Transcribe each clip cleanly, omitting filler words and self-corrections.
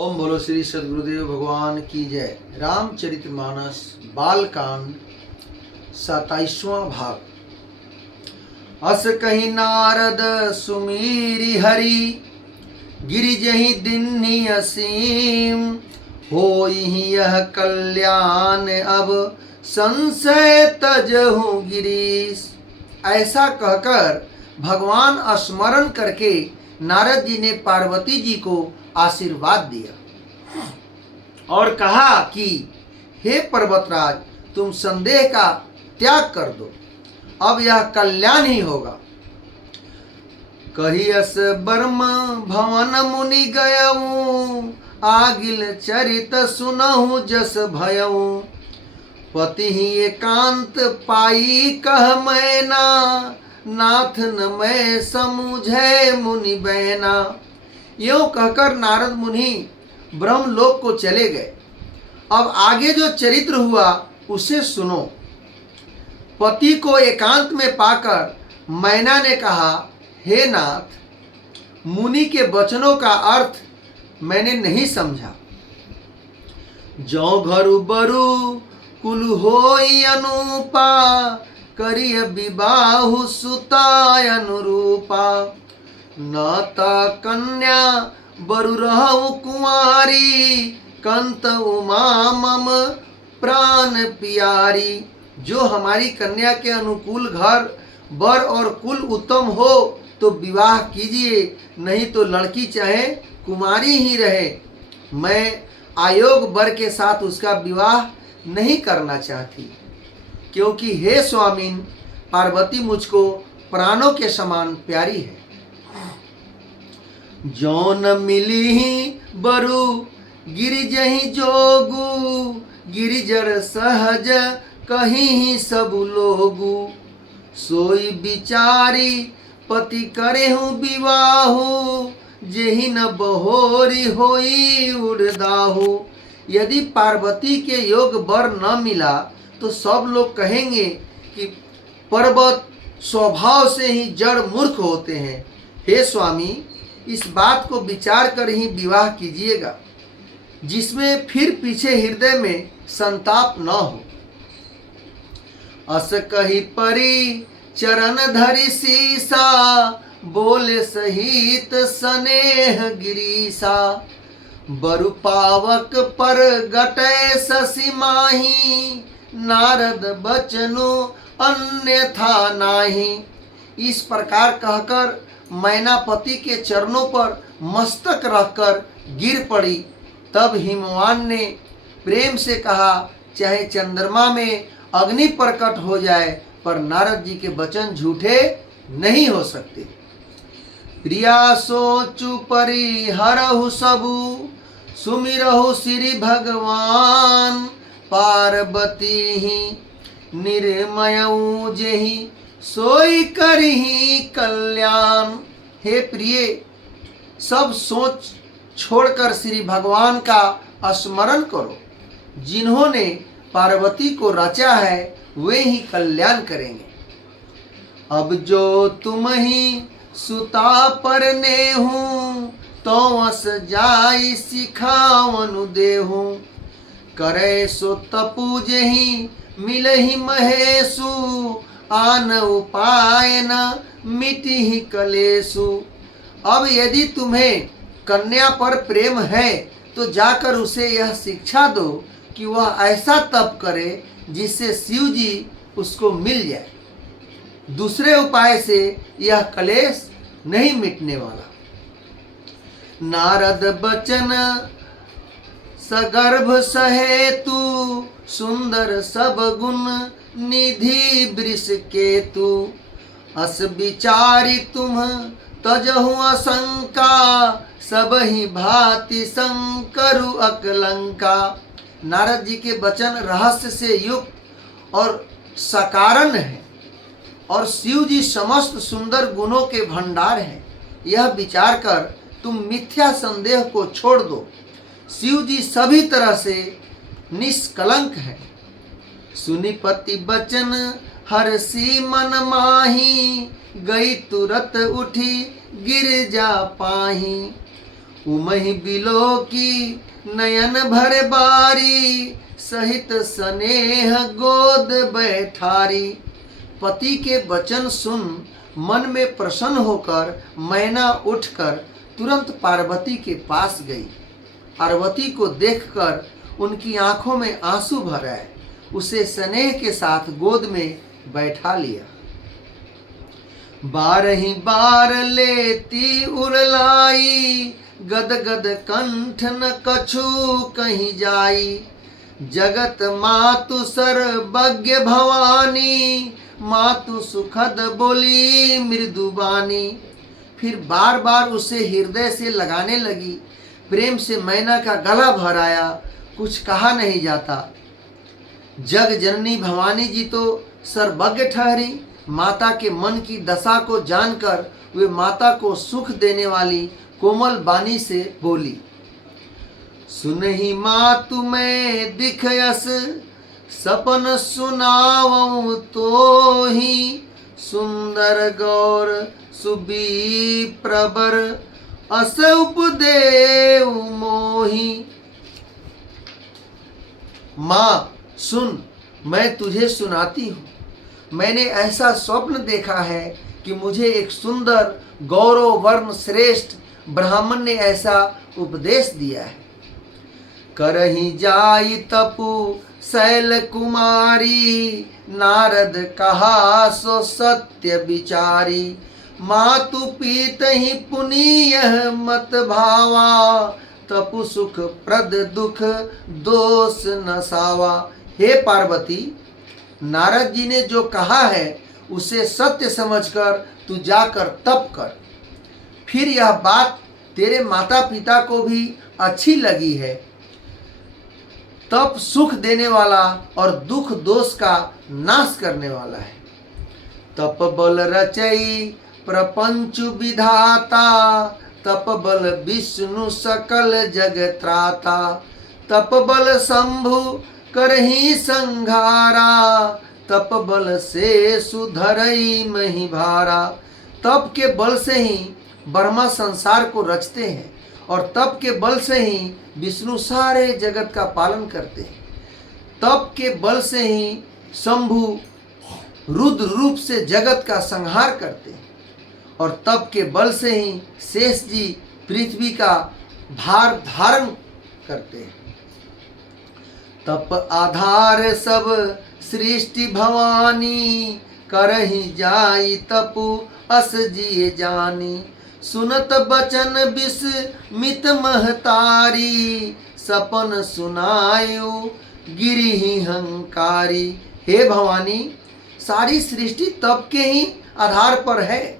ओम बोलो श्री सद्गुरुदेव भगवान की जय। रामचरितमानस बालकांड 27वां भाग। अस कही नारद सुमीरि हरि, गिरिजहि दिन्हि असीम। होई यह कल्याण अब संशय तजहु गिरीश। ऐसा कहकर भगवान स्मरण करके नारद जी ने पार्वती जी को आशीर्वाद दिया और कहा कि हे पर्वतराज, तुम संदेह का त्याग कर दो, अब यह कल्याण ही होगा। कहियस बर्म भवन मुनि गयऊ, आगिल चरित सुनहु जस भयऊ। पति ही एकांत पाई कह मैना, नाथ न मैं समुझे मुनि बैना। यूं कहकर नारद मुनि ब्रह्मलोक को चले गए। अब आगे जो चरित्र हुआ उसे सुनो। पति को एकांत में पाकर मैना ने कहा, हे नाथ, मुनि के वचनों का अर्थ मैंने नहीं समझा। जो घरु बरु कुल होई अनुपा, करिय विबाहु सुताय अनुरूपा। नाता कन्या बरु रहु कुंवारी, कंत उमा मम प्राण प्यारी। जो हमारी कन्या के अनुकूल घर बर और कुल उत्तम हो तो विवाह कीजिए, नहीं तो लड़की चाहे कुमारी ही रहे। मैं आयोग बर के साथ उसका विवाह नहीं करना चाहती, क्योंकि हे स्वामिन, पार्वती मुझको प्राणों के समान प्यारी है। जौन मिली बरु गिरिजहि जोगु, गिरिजर सहज कहीं सब लोगु। सोई विचारी पति करेहु विवाहु, जेहि न बहोरी होई उड़दाहु। यदि पार्वती के योग वर न मिला तो सब लोग कहेंगे कि पर्वत स्वभाव से ही जड़ मूर्ख होते हैं। हे स्वामी, इस बात को विचार कर ही विवाह कीजिएगा, जिसमें फिर पीछे हृदय में संताप न हो। अस कही परी चरण धरि सीसा, बोले सहित स्नेह गिरीसा। बरु पावक पर गटे शशि माही, नारद बचनु अन्यथा नाही। इस प्रकार कहकर मैनापति के चरणों पर मस्तक रखकर गिर पड़ी। तब हिमवान ने प्रेम से कहा, चाहे चंद्रमा में अग्नि प्रकट हो जाए, पर नारद जी के वचन झूठे नहीं हो सकते। प्रिया सोचु परि हरहु सबु, सुमिरहु श्री भगवान। पार्वती ही निर्मयऊ जेहि, सोई करही कल्याण। हे प्रिय, सब सोच छोड़कर श्री भगवान का स्मरण करो। जिन्होंने पार्वती को रचा है वे ही कल्याण करेंगे। अब जो तुम ही सुता पर नेहूं, तो अस जाई सिखावनु देहूं। करे सो तपु जेहि मिलहि महेशु, आन उपाय न मिटिहि कलेशु। अब यदि तुम्हें कन्या पर प्रेम है तो जाकर उसे यह शिक्षा दो कि वह ऐसा तप करे जिससे शिव जी उसको मिल जाए। दूसरे उपाय से यह कलेश नहीं मिटने वाला। नारद बचन सगर्भ सहेतु, सुंदर सब गुण निधि वृष केतु। अस विचारी तुम तजहु असंका, सब ही भांति शंकरु अकलंका। नारद जी के वचन रहस्य से युक्त और सकारण है, और शिव जी समस्त सुंदर गुणों के भंडार हैं। यह विचार कर तुम मिथ्या संदेह को छोड़ दो। शिव जी सभी तरह से निष्कलंक है। सुनिपति बचन हरसी मन माही, गई तुरत उठी गिर जा पाही। उमहि बिलो की नयन भर बारी, सहित स्नेह गोद बैठारी। पति के वचन सुन मन में प्रसन्न होकर मैना उठकर तुरंत पार्वती के पास गई। पार्वती को देखकर उनकी आंखों में आंसू भर आए। उसे स्नेह के साथ गोद में बैठा लिया। बारही बार लेती उरलाई, गद गद कंठ न कछु कहीं जाई। जगत मातु सर्वज्ञ भवानी, मातु सुखद बोली मृदुबानी। फिर बार बार उसे हृदय से लगाने लगी। प्रेम से मैना का गला भर आया। कुछ कहा नहीं जाता। जग जननी भवानी जी तो सर्वज्ञ ठहरी। माता के मन की दशा को जानकर वे माता को सुख देने वाली कोमल बानी से बोली, सुनहि मातु मैं दिखयस, सपन सुनावऊं तो ही। सुंदर गौर सुबी प्रबर, अस उपदेव मोही। माँ सुन, मैं तुझे सुनाती हूँ। मैंने ऐसा स्वप्न देखा है कि मुझे एक सुंदर गौरव वर्ण श्रेष्ठ ब्राह्मण ने ऐसा उपदेश दिया है। करही जाई तपु शैल कुमारी, नारद कहा सो सत्य विचारी। मातु पीत ही पुनीय मत भावा, तपु सुख प्रद दुख दोष न सावा। हे पार्वती, नारद जी ने जो कहा है उसे सत्य समझकर तू जाकर तप कर। फिर यह बात तेरे माता पिता को भी अच्छी लगी है। तप सुख देने वाला और दुख दोष का नाश करने वाला है। तप बल रचई प्रपंच विधाता, तप बल विष्णु सकल जग त्राता। तप बल शंभु करही संघारा, तप बल से सुधरई मही भारा। तप के बल से ही ब्रह्मा संसार को रचते हैं और तप के बल से ही विष्णु सारे जगत का पालन करते हैं। तप के बल से ही शंभु रुद्र रूप से जगत का संहार करते हैं और तप के बल से ही शेष जी पृथ्वी का भार धारण करते हैं। तप आधार सब सृष्टि भवानी, करही जाई तपु अस जिए जानी। सुनत बचन विस्मित महतारी, सपन सुनायु गिरिहि हंकारी। हे भवानी, सारी सृष्टि तप के ही आधार पर है।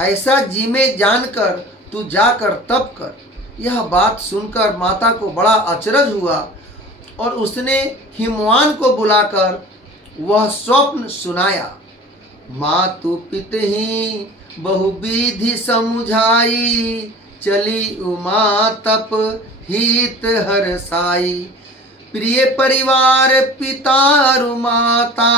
ऐसा जी में जानकर तू जाकर तप कर। यह बात सुनकर माता को बड़ा अचरज हुआ और उसने हिमवान को बुलाकर वह स्वप्न सुनाया। मातु पितहि बहुविधि समुझाई, चली उमा तप हित हरसाई। प्रिय परिवार पितारु माता,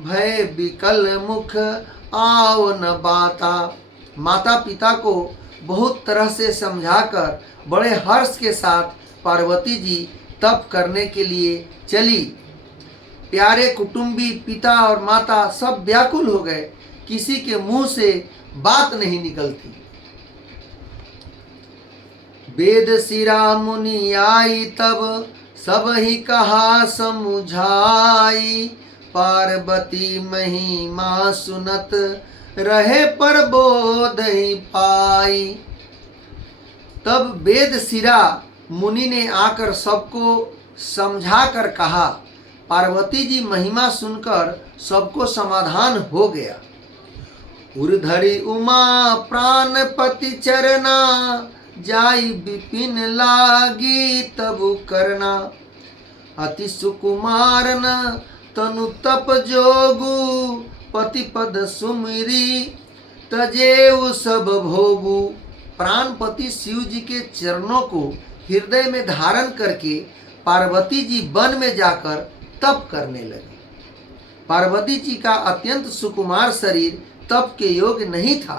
भय विकल मुख आओ न बाता। माता पिता को बहुत तरह से समझाकर बड़े हर्ष के साथ पार्वती जी तप करने के लिए चली। प्यारे कुटुंबी पिता और माता सब व्याकुल हो गए। किसी के मुंह से बात नहीं निकलती। वेद शिरा मुनि आई तब, सब ही कहा समुझाई। पार्वती महिमा सुनत, रहे पर बोध ही पाई। तब वेद शिरा मुनि ने आकर सबको समझा कर कहा। पार्वती जी महिमा सुनकर सबको समाधान हो गया। उर्धरी उमा प्राणपति चरना, जाई विपिन लागी तबु करना। अति सुकुमार न तनु तप जोगु, पति पद सुमिरी तजेउ सब भोगु। प्राणपति शिव जी के चरणों को हृदय में धारण करके पार्वती जी वन में जाकर तप करने लगे। पार्वती जी का अत्यंत सुकुमार शरीर तप के योग्य नहीं था,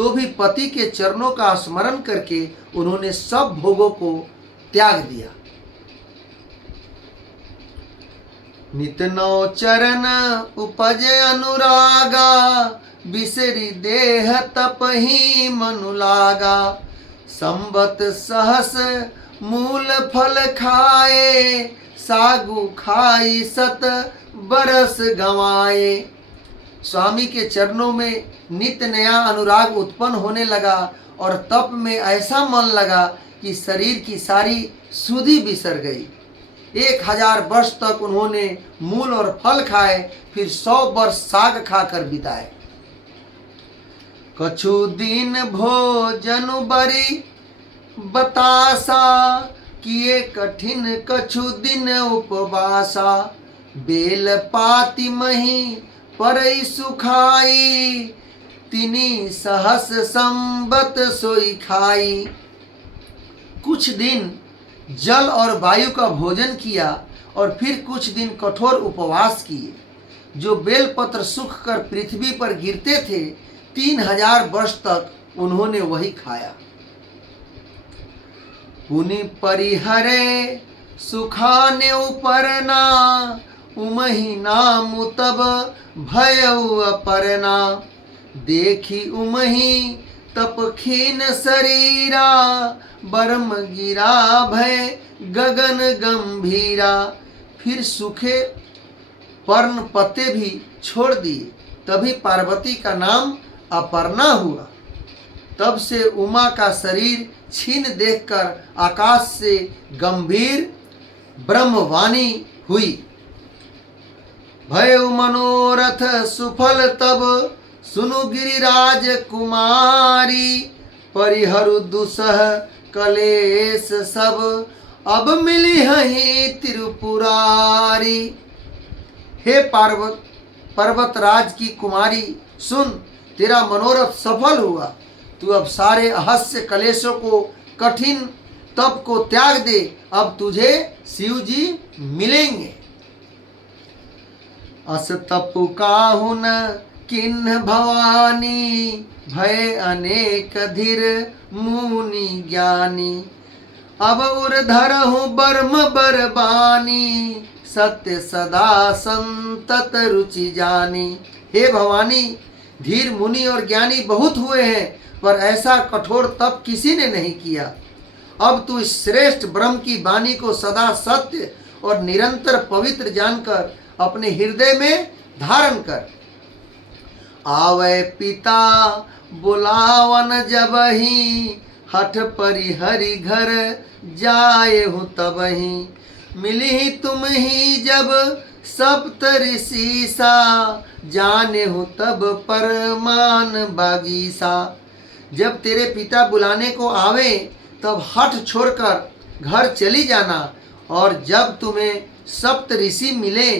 तो भी पति के चरणों का स्मरण करके उन्होंने सब भोगों को त्याग दिया। नित नौ चरण उपज अनुरागा, बिसरी देह तपहि मनु लागा। संबत सहस मूल फल खाए, सागु खाई सत बरस गंवाए। स्वामी के चरणों में नित नया अनुराग उत्पन्न होने लगा और तप में ऐसा मन लगा कि शरीर की सारी सुधि बिसर गई। 1000 वर्ष तक उन्होंने मूल और फल खाए, फिर 100 वर्ष साग खाकर बिताए। कछु दिन भोजन बरी बतासा, किए कठिन कछु दिन उपवासा। बेल पाति मही परई सुखाई, तिनी सहस संबत सोई खाई। कुछ दिन जल और वायु का भोजन किया और फिर कुछ दिन कठोर उपवास किए। जो बेलपत्र सूख कर पृथ्वी पर गिरते थे, 3000 वर्ष तक उन्होंने वही खाया। पुनि परिहरे सुखाने उपरना, उमहि नाम तब भयउ अपरना। देखी उमहि तप खीन शरीरा, बरम गिरा भय गगन गंभीरा। फिर सूखे पर्ण पत्ते भी छोड़ दिए, तभी पार्वती का नाम अपर्णा हुआ। तब से उमा का शरीर छीन देखकर आकाश से गंभीर ब्रह्मवाणी हुई। भय मनोरथ सुफल तब, सुनु गिरिराज कुमारी। परिहरु दुसह कलेश सब, अब मिली हहीं त्रिपुरारी। हे पर्वतराज की कुमारी, सुन, तेरा मनोरथ सफल हुआ। तू अब सारे अहस्य कलेशों को, कठिन तप को त्याग दे। अब तुझे शिव जी मिलेंगे। अस तपु काहु न किन्ह भवानी, भय अनेक धीर मुनि ज्ञानी। अब उर धरहु बर्म बरबानी, सत्य सदा संतत रुचि जानी। हे भवानी, धीर मुनि और ज्ञानी बहुत हुए हैं, पर ऐसा कठोर तप किसी ने नहीं किया। अब तू इस श्रेष्ठ ब्रह्म की वाणी को सदा सत्य और निरंतर पवित्र जानकर अपने हृदय में धारण कर। आवे पिता बुलावन जबहि, हठ परिहरि घर जाए हूँ तबहि। मिली तुम ही जब सप्त ऋषि सा, जाने हूँ तब परमान बागीसा। जब तेरे पिता बुलाने को आवे तब हठ छोड़कर घर चली जाना, और जब तुम्हें सप्त ऋषि मिले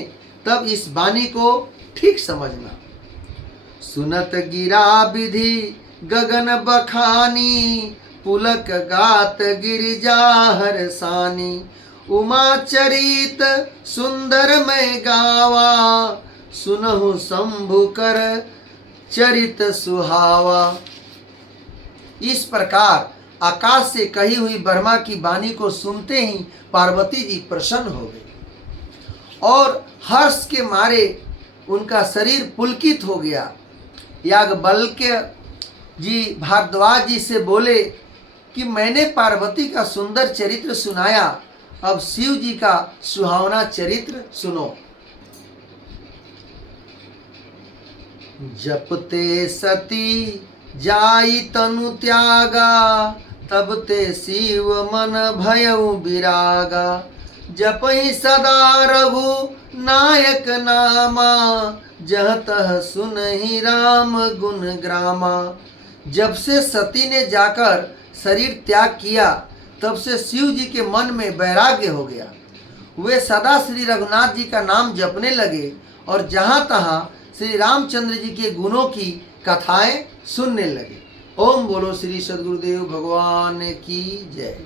तब इस वाणी को ठीक समझना। सुनत गिरा विधि गगन बखानी, पुलक गात गिरिजा हरसानी। उमा चरित सुंदर मैं गावा, सुनहु शंभु कर चरित सुहावा। इस प्रकार आकाश से कही हुई ब्रह्मा की वाणी को सुनते ही पार्वती जी प्रसन्न हो गई और हर्ष के मारे उनका शरीर पुलकित हो गया। याज्ञवल्क्य जी भारद्वाज जी से बोले कि मैंने पार्वती का सुंदर चरित्र सुनाया, अब शिव जी का सुहावना चरित्र सुनो। जपते सती जाई तनु त्यागा, तब ते शिव मन भयउ विरागा। जपहि सदा रघु नायक नामा, जह तह सुनहि राम गुण ग्रामा। जब से सती ने जाकर शरीर त्याग किया, तब से शिव जी के मन में वैराग्य हो गया। वे सदा श्री रघुनाथ जी का नाम जपने लगे और जहाँ तहाँ श्री रामचंद्र जी के गुणों की कथाएं सुनने लगे। ओम बोलो श्री सद्गुरुदेव भगवान की जय।